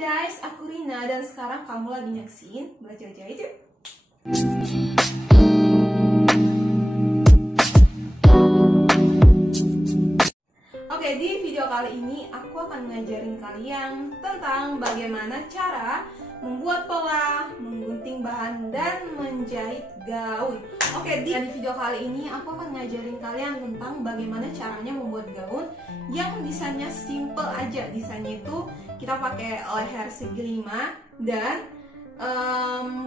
guys, aku Rina dan sekarang kamu lagi nyaksin belajar jahit yuk. Oke, di video kali ini aku akan ngajarin kalian tentang bagaimana cara membuat pola, menggunting bahan, dan menjahit gaun. Oke, di video kali ini aku akan ngajarin kalian tentang bagaimana caranya membuat gaun yang desainnya simple aja. Desainnya itu kita pakai leher segi 5 dan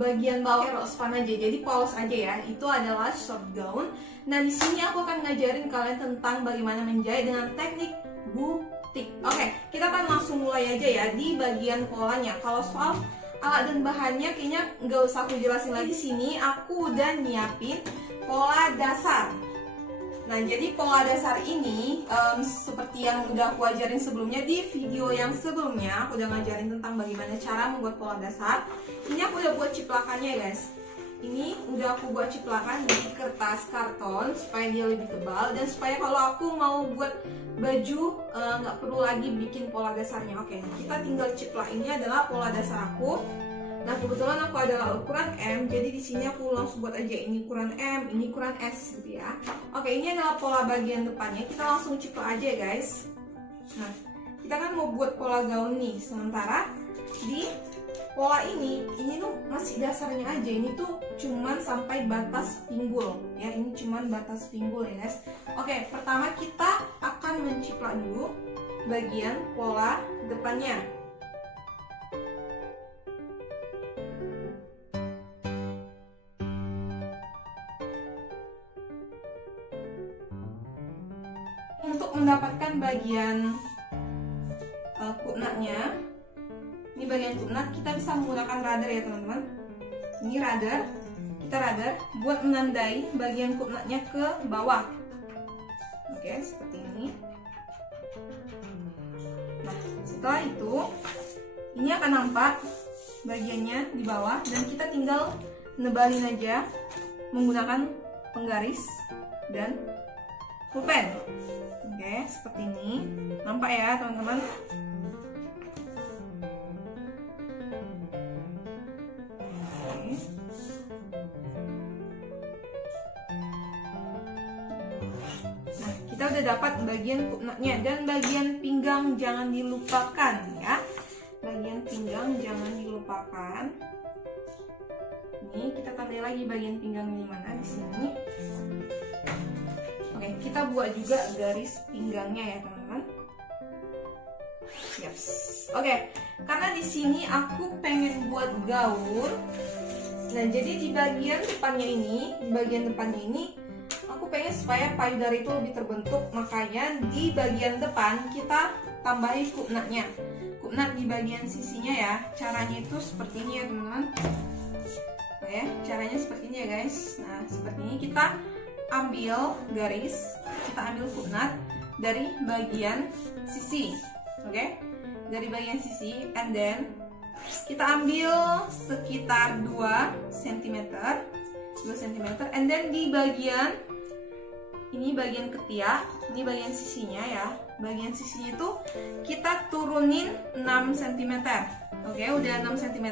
bagian bawah rospan aja, jadi polos aja ya. Itu adalah short gown. Nah, di sini aku akan ngajarin kalian tentang bagaimana menjahit dengan teknik butik. Oke, kita akan langsung mulai aja ya di bagian polanya. Kalau soal alat dan bahannya kayaknya nggak usah aku jelasin lagi. Sini aku udah nyiapin pola dasar. Nah, jadi pola dasar ini seperti yang udah aku ajarin sebelumnya di video yang sebelumnya, aku udah ngajarin tentang bagaimana cara membuat pola dasar. Ini aku udah buat ciplakannya guys. Ini udah aku buat ciplakan di kertas karton supaya dia lebih tebal dan supaya kalau aku mau buat baju nggak perlu lagi bikin pola dasarnya. Oke, kita tinggal ciplak. Ini adalah pola dasar aku. Nah, kebetulan aku adalah ukuran M, jadi di sini aku langsung buat aja ini ukuran M, ini ukuran S gitu ya. Oke, ini adalah pola bagian depannya. Kita langsung ciplak aja guys. Nah, kita kan mau buat pola gaun nih. Sementara di pola ini tuh masih dasarnya aja. Ini tuh cuman sampai batas pinggul ya. Ini cuman batas pinggul ya guys. Oke, pertama kita akan menciplak dulu bagian pola depannya. Untuk mendapatkan bagian kutnatnya, ini bagian kutnat, kita bisa menggunakan radar ya teman-teman. Ini radar, kita radar buat menandai bagian kutnatnya ke bawah. Oke, seperti ini. Nah, setelah itu ini akan nampak bagiannya di bawah dan kita tinggal nebalin aja menggunakan penggaris dan pulpen. Oke, seperti ini. Nampak ya teman-teman? Nah, kita udah dapat bagian kutnatnya dan bagian pinggang jangan dilupakan ya. Bagian pinggang jangan dilupakan. Ini kita tandai lagi bagian pinggang di mana, di sini. Oke, kita buat juga garis pinggangnya ya teman-teman. Yes. Oke, karena di sini aku pengen buat gaun. Nah, jadi di bagian depannya ini, aku pengen supaya payudara itu lebih terbentuk. Makanya di bagian depan kita tambahi kutnatnya. Kutnat di bagian sisinya ya. Caranya itu seperti ini ya teman-teman. Oke, caranya seperti ini ya guys. Nah, seperti ini kita ambil garis, kita ambil kutnat dari bagian sisi. Oke, dari bagian sisi, and then kita ambil sekitar 2 cm, and then di bagian ini bagian ketiak, ini bagian sisinya ya. Bagian sisinya itu kita turunin 6 cm. Oke, udah 6 cm,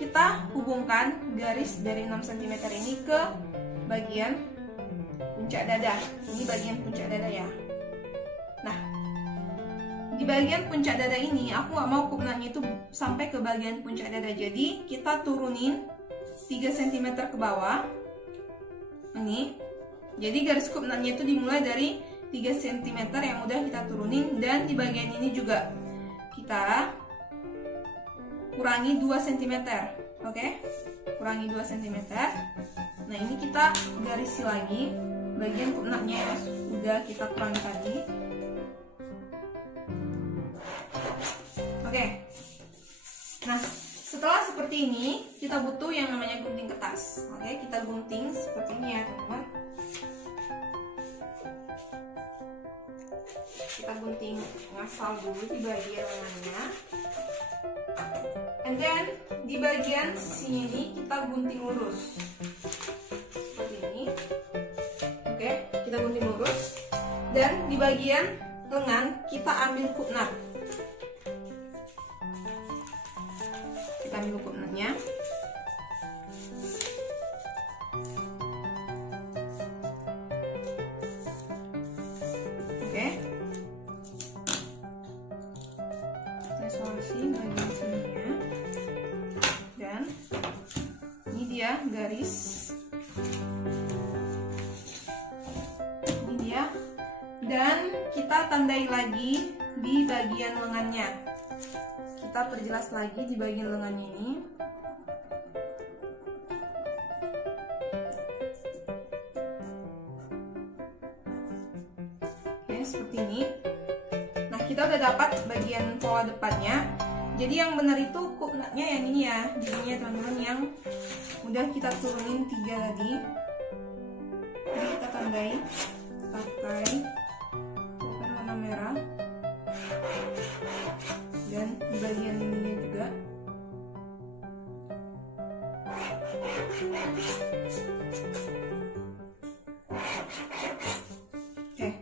kita hubungkan garis dari 6 cm ini ke bagian puncak dada. Ini bagian puncak dada ya. Nah, di bagian puncak dada ini aku gak mau kutnatnya itu sampai ke bagian puncak dada. Jadi kita turunin 3 cm ke bawah. Ini. Jadi garis kutnatnya itu dimulai dari 3 cm yang udah kita turunin, dan di bagian ini juga kita kurangi 2 cm. Oke? Kurangi 2 cm. Nah, ini kita garisi lagi bagian kutnatnya ya, sudah kita kurangi tadi. Oke. Nah, setelah seperti ini kita butuh yang namanya gunting kertas. Oke, kita gunting seperti ini ya teman-teman. Kita gunting ngasal dulu di bagian lengannya, and then di bagian sisinya ini kita gunting lurus seperti ini. Oke, kita gunting lurus, dan di bagian lengan kita ambil kutnat. kita ambil coconutnya. Oke, kita isolasi bagian sininya, dan ini dia garis. Ini dia, dan kita tandai lagi di bagian lengannya. Kita perjelas lagi di bagian lengannya ini. Oke, seperti ini. Nah, kita udah dapat bagian pola depannya. Jadi yang benar itu coconutnya yang ini ya. Jadinya teman-teman yang udah kita turunin 3 tadi. Jadi kita tandai pakai pulpen warna merah. Dan di bagian ininya juga. Oke.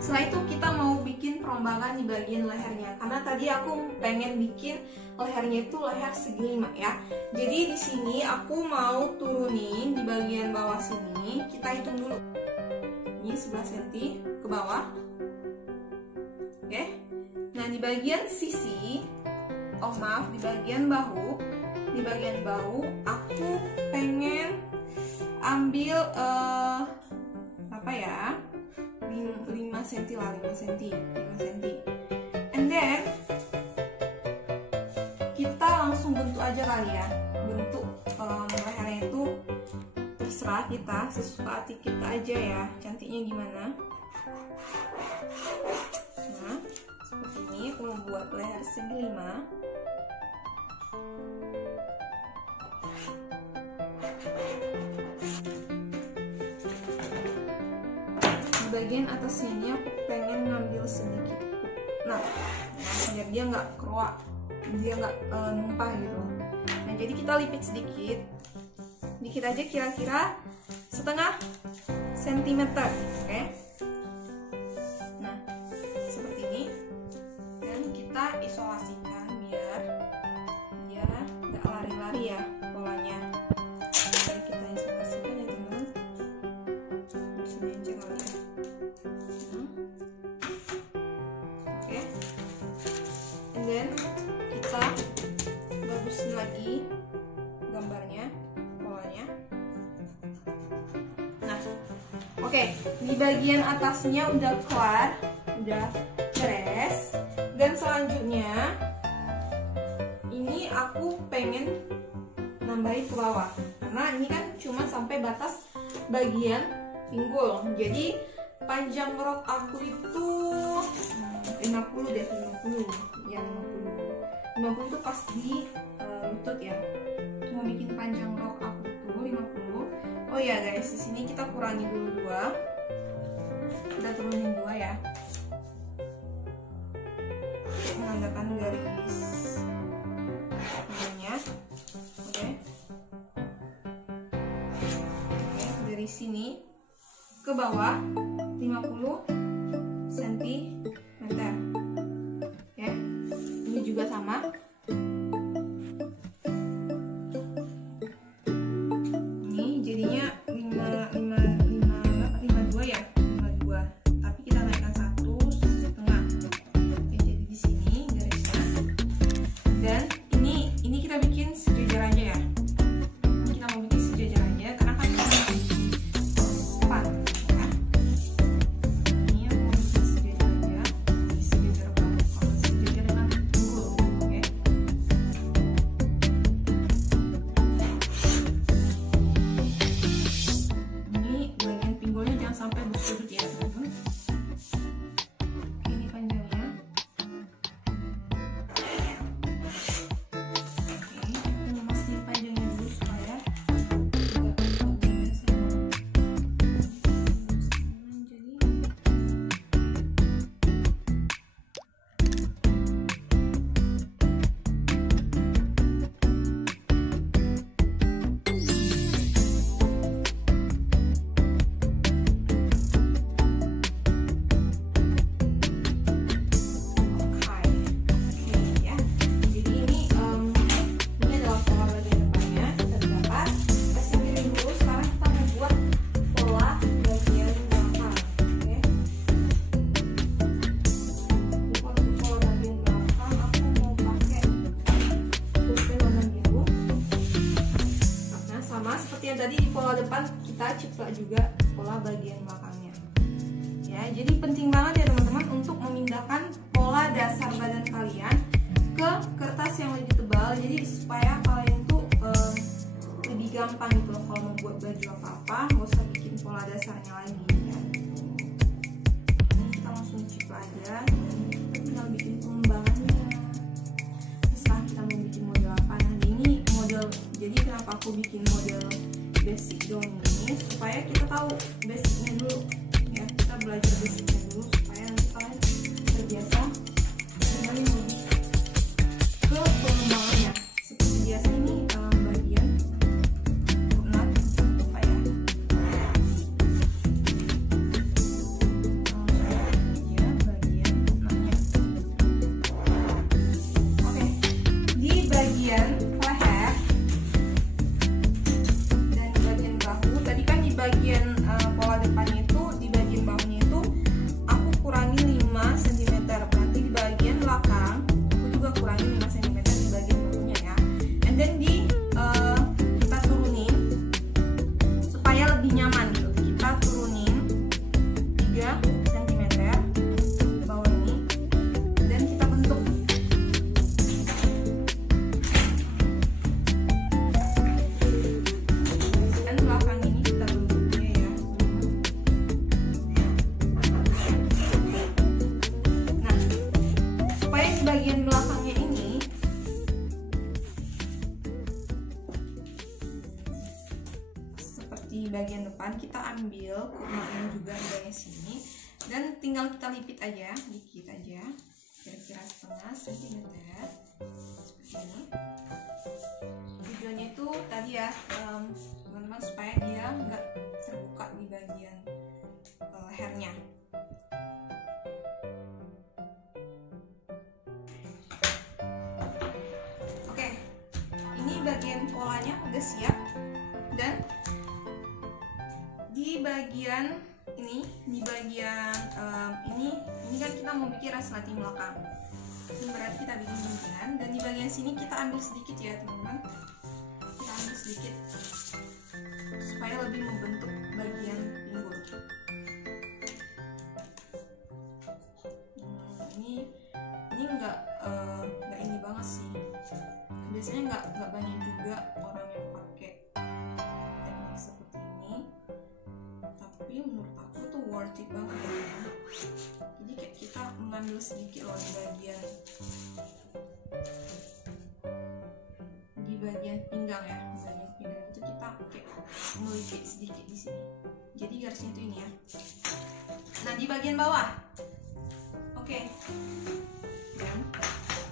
Setelah itu kita mau bikin perombakan di bagian lehernya, karena tadi aku pengen bikin lehernya itu leher segi 5 ya. Jadi di sini aku mau turunin di bagian bawah sini. Kita hitung dulu. Ini 11 cm ke bawah. Oke. Nah, di bagian sisi, di bagian bahu, aku pengen ambil 5 cm lah, 5 cm. And then kita langsung bentuk aja kali ya. Bentuk lehernya itu terserah kita, sesuka hati kita aja ya. Cantiknya gimana? Nah, seperti ini aku membuat leher segi 5. Di bagian atasnya ini aku pengen ngambil sedikit. Nah, biar dia nggak keruak, dia nggak numpah gitu. Nah, jadi kita lipit sedikit, dikit aja, kira-kira setengah sentimeter, oke? Nah, seperti ini. Kita isolasikan biar dia nggak lari-lari ya polanya. Jadi kita isolasikan ya teman-teman. Di sini aja kali ya. Oke. And then kita bagusin lagi gambarnya, polanya. Nah, oke. Di bagian atasnya udah kelar, udah beres. Dan selanjutnya ini aku pengen nambahin ke bawah, karena ini kan cuma sampai batas bagian pinggul. Jadi panjang rok aku itu 50 deh, 50 ya, 50 itu pas di lutut ya. Mau bikin panjang rok aku itu 50. Oh ya guys, di sini kita kurangi dulu 2. Kita turunin 2 ya. Menandakan garis ininya. Oke, dari sini ke bawah 50 cm. Oke, ini juga sama. Ini jadinya 52 ya, 52. Tapi kita naikkan 1,5. Jadi di sini garisnya. Dan ini kita bikin sejajar aja ya. Kita mau bikin sejajar aja karena kan kita mau bikin depan ya. Ini aku mau bikin sejajar aja, sejajar bawah, sejajar dengan pinggul. Oke. juga pola bagian belakangnya. Ya, jadi penting banget ya teman-teman untuk memindahkan pola dasar badan kalian ke kertas yang lebih tebal, jadi supaya kalian tuh lebih gampang gitu loh kalau mau buat baju apa-apa, nggak usah bikin pola dasarnya lagi ya. Ini kita langsung cip aja dan kita tinggal bikin pengembangannya. Setelah kita mau bikin model apa, nah ini model, jadi kenapa aku bikin model basic dong ini, supaya kita tahu basicnya dulu ya, kita belajar basicnya dulu supaya nanti kalian terbiasa dengan lebih ke pengembangannya. Seperti biasa ini bagian enam apa ya, bagian enamnya. Oke, di bagian leher dan di bagian bahu tadi kan, di bagian pola depannya itu, di bagian bahunya itu aku kurangi 5 cm, berarti di bagian belakang aku juga kurangi 5 cm di bagian bahunya ya. And then kita turunin supaya lebih nyaman gitu, kita turunin 3 cm bawah ini dan kita bentuk. Dan belakang ini kita bentuknya ya. Nah, supaya di bagian belakangnya ini seperti bagian depan, kita ambil kurmanya juga di bagian sini dan tinggal kita lipit aja, dikit aja, kira-kira setengah sentimeter seperti ini. Tujuannya itu tadi ya teman-teman, supaya dia nggak terbuka di bagian lehernya. Oke, ini bagian polanya udah siap. Dan di bagian ini, di bagian ini kan kita mau bikin resleting belakang. Ini berarti kita bikin guntingan, dan di bagian sini kita ambil sedikit ya teman-teman. Kita ambil sedikit supaya lebih membentuk bagian pinggul. Ini nggak ini banget sih. Biasanya nggak banyak juga orang yang pakai teknik seperti ini, tapi menurut aku tuh worth it banget ya. Jadi kayak kita mengambil sedikit loh di bagian pinggang ya, di bagian pinggang itu kita kayak melipit sedikit di sini. Jadi garisnya itu ini ya. Nah di bagian bawah, oke. Dan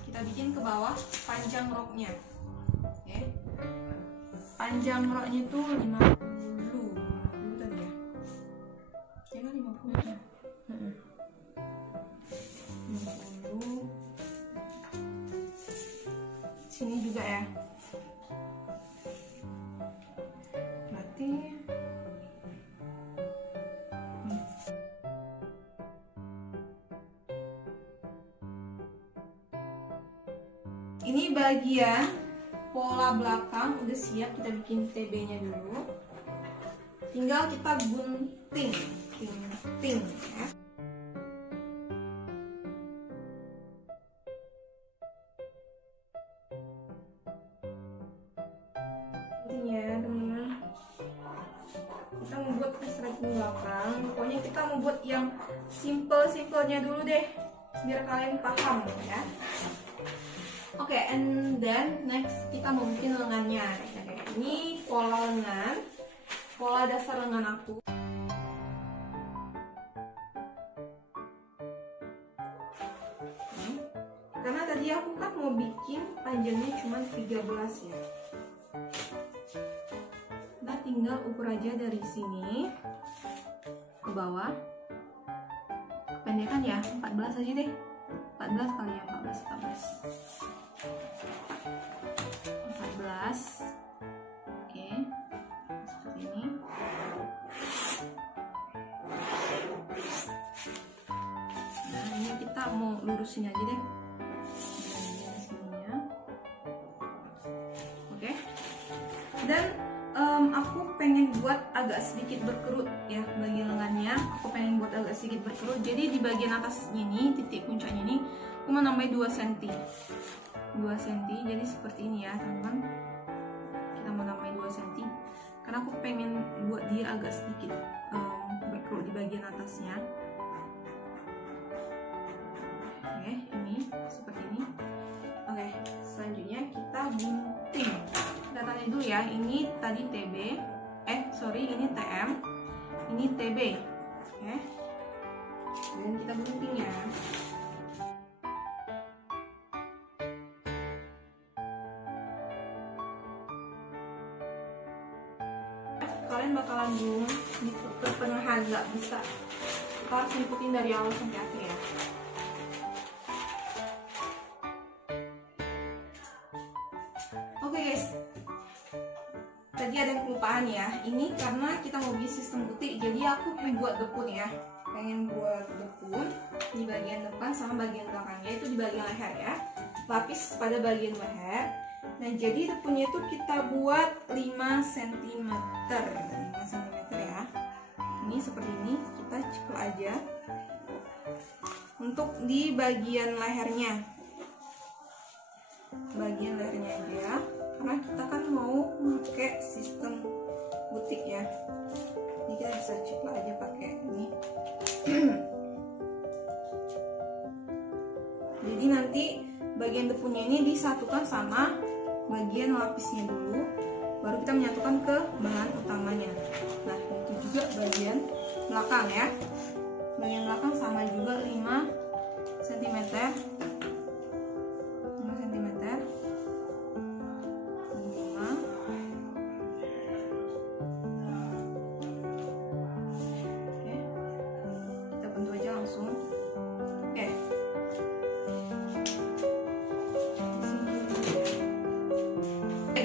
kita bikin ke bawah panjang roknya. Oke. Panjang roknya itu 50 tadi ya. Kira 50 ya. 50. Sini juga ya. Berarti ini bagian pola belakang udah siap, kita bikin TB-nya dulu. Tinggal kita gunting, ya. Ya teman-teman, kita membuat resleting belakang. Pokoknya kita membuat yang simple-simpelnya dulu deh, biar kalian paham ya. Oke, and then next kita mau bikin lengannya. Oke, ini pola lengan, pola dasar lengan aku. Karena tadi aku kan mau bikin panjangnya cuma 13 ya. Nah, tinggal ukur aja dari sini ke bawah. Kependekan ya, 14 aja deh. 14 kali ya, 14. Oke, seperti ini. Nah, ini kita mau lurusin aja deh. Oke. Dan aku pengen buat agak sedikit berkerut ya bagian lengannya. Aku pengen buat agak sedikit berkerut. Jadi di bagian atas ini, titik puncaknya ini, aku mau nambah 2 cm. 2 cm. Jadi seperti ini ya, teman-teman. Kita mau nambah 2 cm. Karena aku pengen buat dia agak sedikit berkerut di bagian atasnya. Oke, ini seperti ini. Oke, selanjutnya kita gunting. Kita tanya dulu ya, ini tadi TB, ini TM, ini TB. Oke, dan kita gunting ya. Kalian bakalan bingung di pertengahan, nggak bisa. Kita harus ikutin dari awal sampai akhir ya. Oke guys, tadi ada yang kelupaan ya. Ini karena kita mau bikin sistem butik, jadi aku pengen buat dekun ya. Pengen buat dekun di bagian depan sama bagian belakangnya, itu di bagian leher ya. Lapis pada bagian leher. Nah jadi dekunnya itu kita buat 5 cm. 5 cm ya. Ini seperti ini, kita cekel aja. Untuk di bagian lehernya. Bagian lehernya aja. Karena kita kan mau pakai sistem butik ya, jadi kita bisa ceplok aja pakai ini. Jadi nanti bagian depunnya ini disatukan sama bagian lapisnya dulu, baru kita menyatukan ke bahan utamanya. Nah itu juga bagian belakang ya, bagian belakang sama juga 5 cm.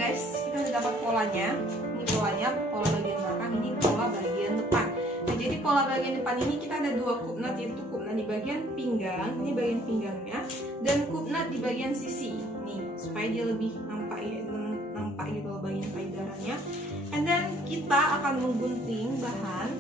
Guys, kita udah dapat polanya. Ini polanya, pola bagian belakang, ini pola bagian depan. Nah, jadi pola bagian depan ini kita ada 2 kupnat, yaitu kupnat di bagian pinggang, ini bagian pinggangnya, dan kupnat di bagian sisi. Nih, supaya dia lebih nampak ya, nampak gitu loh bagian payudaranya. And then kita akan menggunting bahan